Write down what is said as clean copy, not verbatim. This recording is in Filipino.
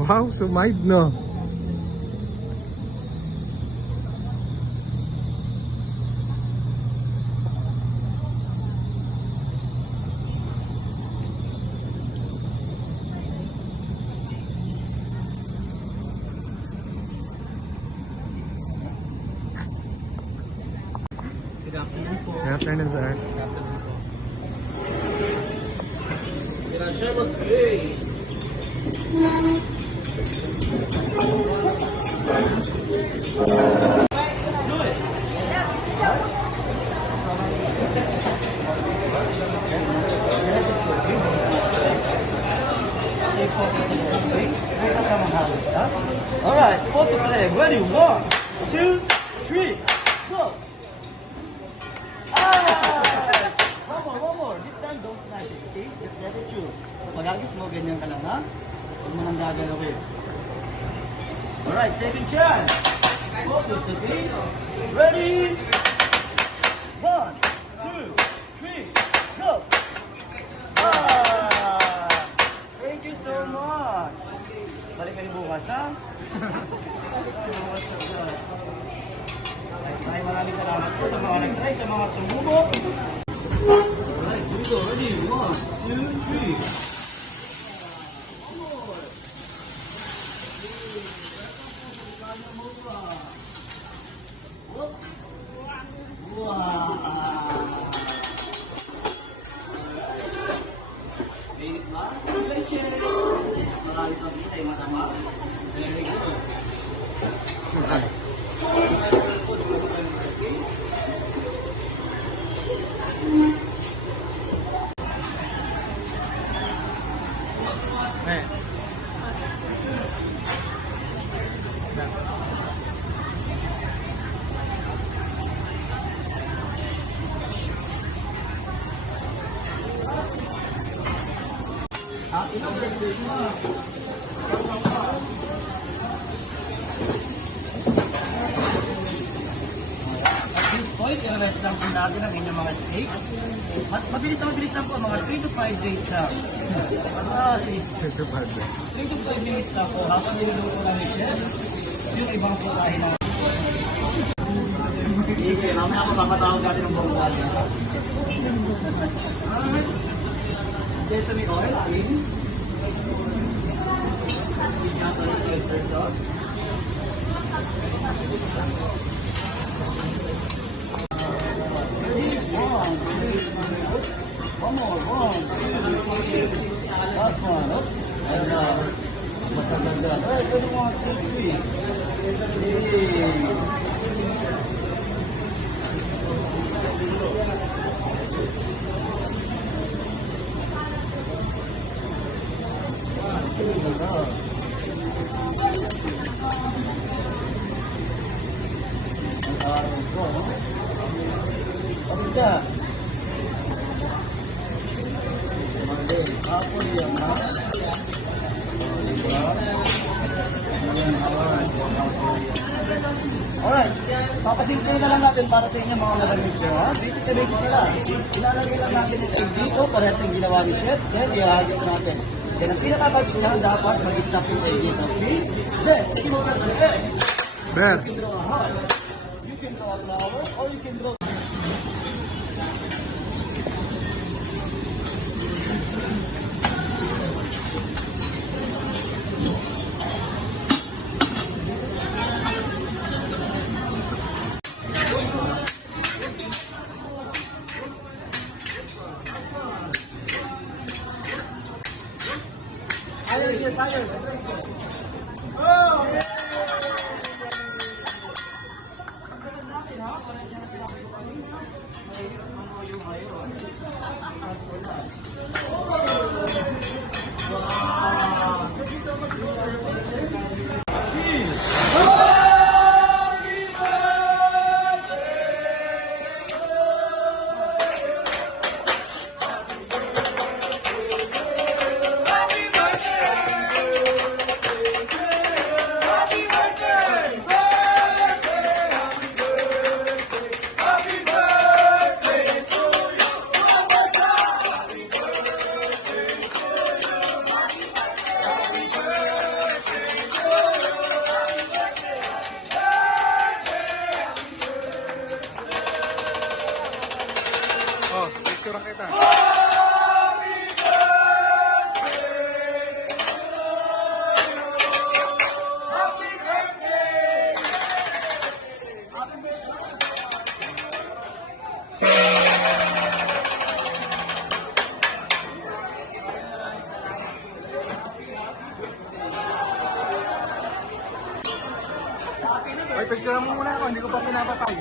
Wow, sumide no. Good afternoon po. Good afternoon, sir. Alright, focus leg. Ready? 1, 2, 3, go! One more. This time, don't smash it, okay? Just let it through. So, pag-agis mo, ganyan ka lang, ha? Huwag mo nang gagalawin. Alright, second chance. Focus, okay? Ready? 1, 2, 3, go! Thank you so much. Balik kayo bukas, ha? Maraming salamat po sa mga nag-try, sa mga sumubok. Alright, here we go. Ready? 1, 2, 3. Mainit ba? Leche! Marami pang kita yung matama. Very good. Boys, i-rest lang po natin ang inyong mga steaks. Mabilis lang po, mga 3 to 5 days na. 3 to 5 minutes na po. Habang niluluto lang ni Chef, yung ibang putahe na. Sige, mamaya po papatawag natin ang buong basa. Sesame oil, in. Chester sauce. One more, 1, 2, 3. Last one. And mas ang ganda. Alright, pwede mo ang selfie. Tapos ka. Apple yan, ha? Alright, papasimple na lang natin para sa inyo mga malamis, ha? Basic na lang. Ilalagay lang natin ito dito para sa ginawa ni Chef. Then, ihagis natin. Then, ang pinaka-bags na dapat mag-stop yung egg dito, okay? Then, if you want the egg, you can draw a heart, you can draw a flower, or you can draw Picture kita. Ay, picture mo muna ako, hindi ko pa pinapatay.